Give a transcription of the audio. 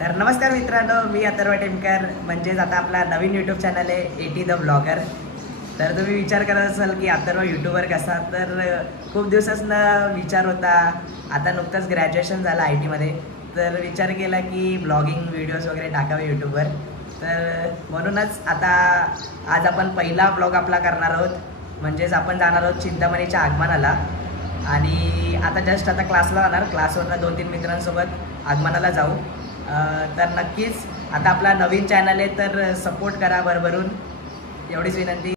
तर नमस्कार मित्रांनो, मी अथर्व टेमकर. म्हणजेच आता आपला नवीन यूट्यूब चॅनल आहे एटी द ब्लॉगर. तर तुम्ही विचार करत असाल की अथर्व यूट्यूबर कसा. तर खूप दिवसांना विचार होता. आता नुकतंच ग्रॅज्युएशन झालं आय टीमध्ये. तर विचार केला की ब्लॉगिंग व्हिडिओज वगैरे टाकावे यूट्यूबवर. तर म्हणूनच आता आज आपण पहिला ब्लॉग आपला करणार आहोत. म्हणजेच आपण जाणार आहोत चिंतामणीच्या आगमनाला. आणि आता जस्ट आता क्लासला जाणार. क्लासवरनं 2-3 मित्रांसोबत आगमनाला जाऊ. तर नक्कीच आता आपला नवीन चॅनल आहे तर सपोर्ट करा भरभरून, एवढीच विनंती.